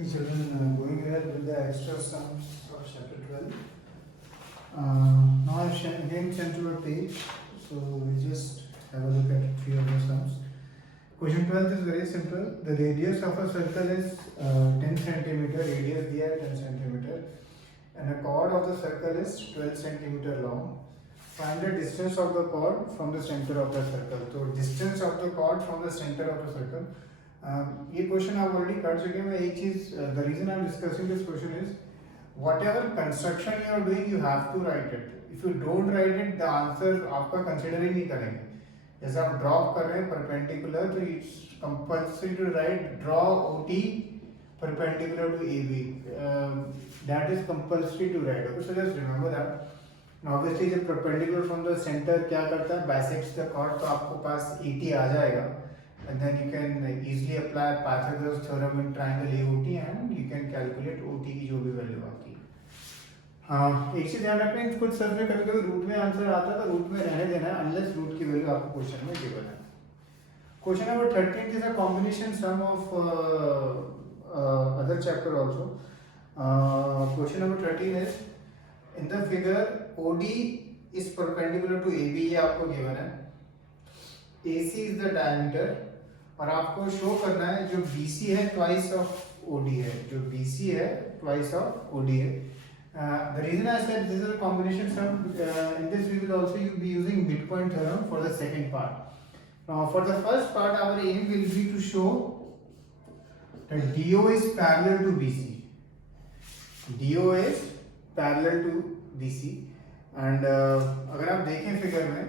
Okay, children, going ahead with the extra sums of chapter 12. Now I've again sent you a page, so we'll just have a look at a few of the sums. Question 12 is very simple. The radius of a circle is 10 centimeter, radius दिया है 10 centimeter, and a chord of the circle is 12 centimeter long. Find the distance of the chord from the center of the circle. So distance of the chord from the center of the circle. ये question आप already कर चुके हैं. मैं एक चीज, the reason I am discussing this question is whatever construction you are doing you have to write it. if you don't write it the answer आपका consider ही नहीं करेंगे. जैसे आप ड्रॉप कर रहे हैं परपेंडिकुलर, तो it's compulsory to write draw OT perpendicular to AB. That is compulsory to write. Okay, so just remember that. Now obviously जब perpendicular from the center क्या करता है, bisects the chord, तो आपको पास ET आ जाएगा. And then you can easily apply Pythagoras theorem in triangle AOT and you can calculate OT की जो भी वैल्यू आती है. हाँ, एक चीज ध्यान रखें, कुछ सर्च में कभी कभी रूट में आंसर आता है तो रूट में रहने देना है अनलेस रूट की वैल्यू आपको क्वेश्चन में गिवन है. Question number 13 is a combination sum of other chapter also. Question number 13 is in the figure OD is perpendicular to AB. ये आपको given है. AC is the diameter और आपको show करना है जो BC है twice of OD है, जो BC है twice of OD है. The reason I said this is a combination sum, in this we will also be using midpoint theorem for the second part. Now for the first part our aim will be to show that DO is parallel to BC. DO is parallel to BC and अगर आप देखें figure में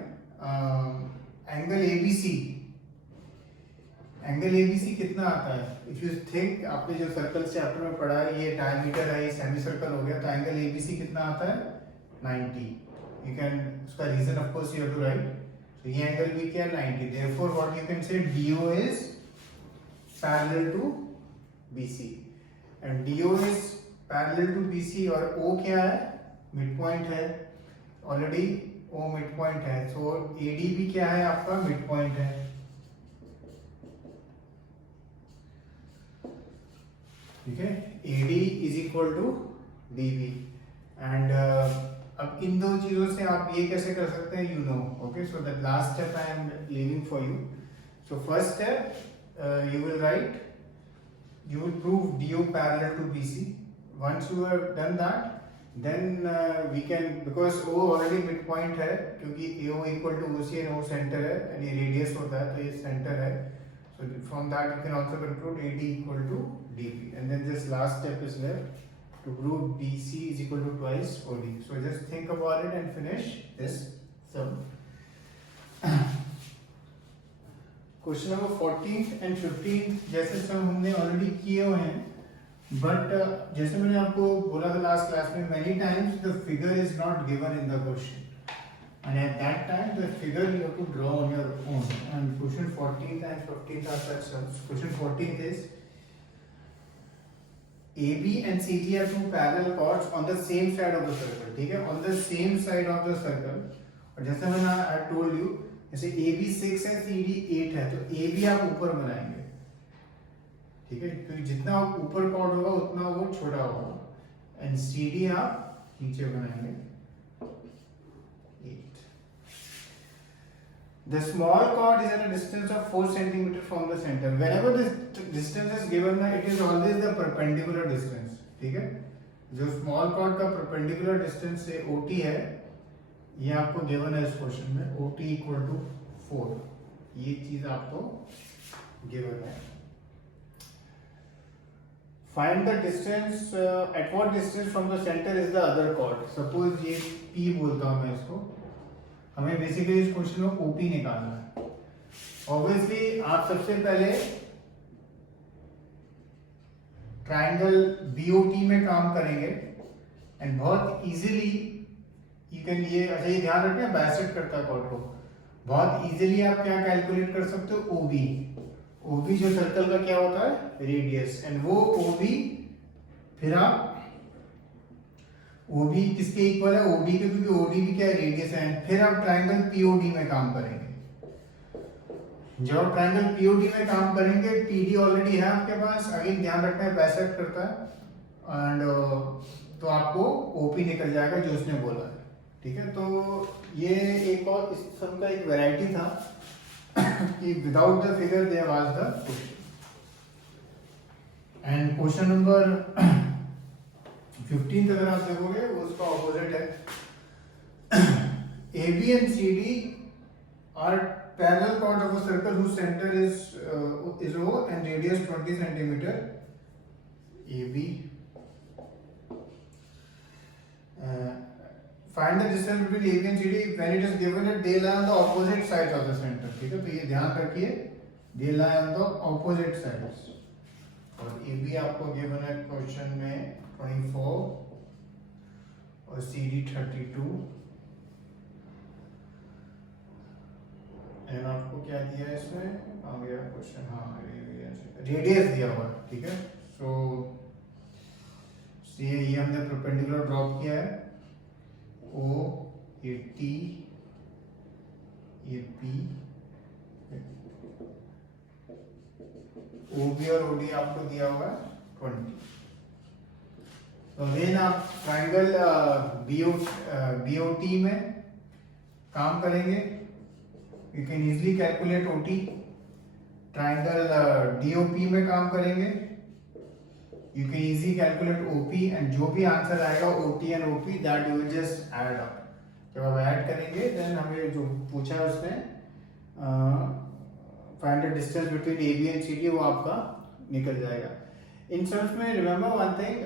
angle ABC कितना आता है. If you think आपने जो circle chapter में पढ़ा है, ये डायमीटर है, ये सेमी सर्कल हो गया, तो एंगल ABC कितना आता है 90. यू कैन, उसका reason of course you have to write. तो ये एंगल भी क्या है 90. Therefore what you can say DO is parallel to BC and DO is parallel to BC और O क्या है, मिड पॉइंट है. ऑलरेडी O मिड पॉइंट है, सो AD भी क्या है आपका मिड पॉइंट है. ठीक है, AD is equal to DB and अब इन दो चीजों से आप ये कैसे कर सकते हैं, you know. Okay, so that last step I am leaving for you. So first step you will write, you will prove DO parallel to BC. Once you have done that, then we can, because O already midpoint है, क्योंकि AO equal to OC and O center है, and ये radius होता है, तो ये center है. So from that you can also conclude AD equal to DB, and then this last step is left to prove BC is equal to twice OD. So just think about it and finish this sum. Question number 14 and 15 जैसे सम हमने already किए हुए हैं, but जैसे मैंने आपको बोला था लास्ट क्लास में, many times the figure is not given in the question. And at that time, the figure you have to draw on your own. And question 14th and 15th are such sums. Question 14th is AB and CG are two parallel chords on the same side of the circle. ठीक है, on the same side of the circle. और जैसे मैंने I told you, जैसे AB 6 है, CD 8 है, तो AB आप ऊपर बनाएंगे. ठीक है, क्योंकि जितना ऊपर chord होगा उतना वो छोटा होगा. And CD आप नीचे बनाएंगे. The small chord is at a distance of 4 cm from the center. Whenever this distance is given, it is always the perpendicular distance. ठीक है, जो small chord का perpendicular distance से OT है, ये आपको given है इस क्वेश्चन में, OT equal to 4. ये चीज आपको given है. Find the distance, at what distance from the center is the other chord. Suppose ये P बोलता हूँ मैं इसको. हमें बेसिकली इस क्वेश्चन में OP निकालना है. ऑब्वियसली आप सबसे पहले ट्राइंगल BOT में काम करेंगे एंड बहुत इजीली यू कैन, ये अच्छा ये ध्यान रखें बाइसेक्ट करता है कॉर्ड को, बहुत इजीली आप क्या कैलकुलेट कर सकते हो, OB जो सर्कल का क्या होता है रेडियस, एंड वो OB फिर आप OB किसके इक्वल है, OB के, क्योंकि OD भी क्या है रेडियस है. फिर आप ट्राइंगल POD में काम करेंगे. जब आप ट्रायंगल पीओडी में काम करेंगे, पीडी ऑलरेडी है आपके पास, अगेन ध्यान रखना है बाइसेक्ट करता है एंड तो आपको ओपी निकल जाएगा जो उसने बोला है, ठीक है। तो ये एक और इस सम का एक वैरायटी था कि without the figure they have asked the question. And question number 15 अगर आप देखोगे वो उसका ऑपोजिट है। AB and CD are parallel chord of a circle whose center is O and radius 20 centimeter. AB. Find the distance between AB and CD when it is given that they lie on the opposite sides of the center. ठीक है, तो ये ध्यान रखिए, they lie on the opposite sides. और AB आपको given है question में 24 और CD 32 एंड आपको क्या दिया है इसमें, आ गया क्वेश्चन, हाँ रेडियस दिया हुआ है, ठीक है। सो ये हमने परपेंडिकुलर ड्रॉप किया है, O ये T ये P, OB और OD आपको दिया हुआ है 20। तो देन आप ट्रायंगल BOT में काम करेंगे, you can easily calculate OT। Triangle DOP में काम करेंगे, you can easily calculate OP and जो भी आंसर आएगा OT and OP that you will just add up. जब आप ऐड करेंगे देन हमें जो पूछा है उसमें find the distance between AB and CD, वो आपका निकल जाएगा। इन सम्स में remember one thing,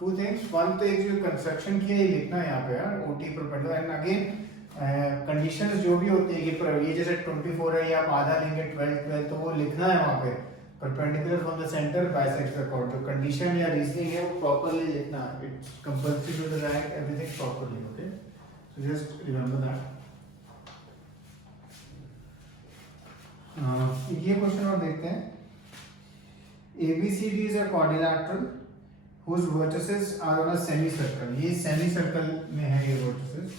two things, one तो एक जो कंस्ट्रक्शन की है ये लिखना है यहाँ पे यार, OT perpendicular and again conditions जो भी होती है कि ये जैसे 24 है, ये आप आधा लेंगे 12 तो वो लिखना है वहाँ पे perpendicular from the centre bisects the chord। जो कंडीशन या रीजनिंग है वो प्रॉपर्ली लिखना है, it's compulsory to write everything properly, okay. So just remember that. ये क्वेश्चन और देखते हैं। ABCD is a quadrilateral whose vertices are on a semicircle। ये semicircle में है ये vertices।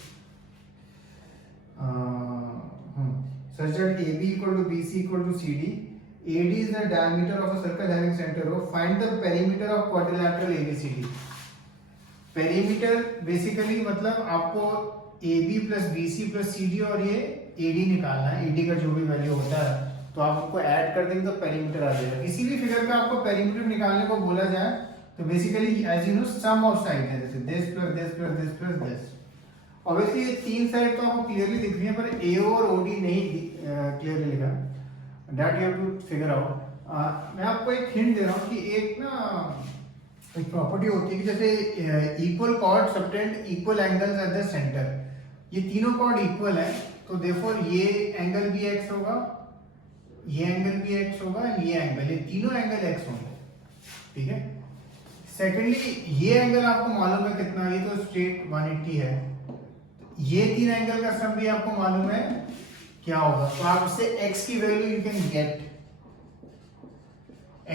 Such that AB equal to BC equal to CD, AD is the diameter of a circle having center O। Find the perimeter of quadrilateral ABCD। perimeter basically मतलब आपको AB plus BC plus CD और ये AD निकालना है। AD का जो भी value होता है तो आप उसको ऐड कर देंगे तो पेरीमीटर आ जाएगा। किसी भी फिगर का आपको पेरीमीटर निकालने को बोला जाए तो basically as you know sum of side है, जैसे this plus this plus this plus this. Obviously ये तीन साइड तो आपको क्लियरली दिख रही है पर AO और OD नहीं क्लियरली लिखा, that you have to figure out. मैं आपको एक हिंट दे रहा हूँ कि एक ना एक प्रॉपर्टी होती है कि जैसे equal chord subtended equal angles at the centre. ये तीनों कॉर्ड इक्वल है तो देयरफॉर ये एंगल भी x होगा, ये एंगल भी x होगा एंड ये एंगल, ये तीनों एंगल x होंगे, ठीक है। सेकेंडली ये एंगल आपको मालूम है कितना, ये तो स्ट्रेट 180 है, ये तीन एंगल का सम भी आपको मालूम है क्या होगा, तो आप इससे x की value you can get,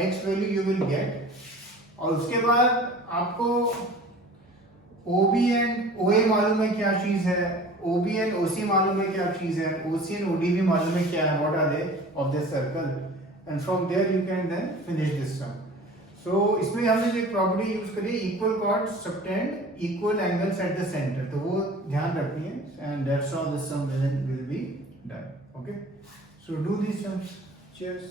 x value you will get. और उसके बाद आपको OB एंड OA मालूम है क्या चीज है, OB एंड OC मालूम है क्या चीज है, OC एंड OD भी मालूम है क्या है, what are they of this circle, and from there you can then finish this sum. So इसमें हमने जो एक प्रॉपर्टी यूज करी, equal chord subtended equal angles at the centre, तो वो ध्यान रखनी है and that's all this sum will be done, okay. So do this sums, cheers.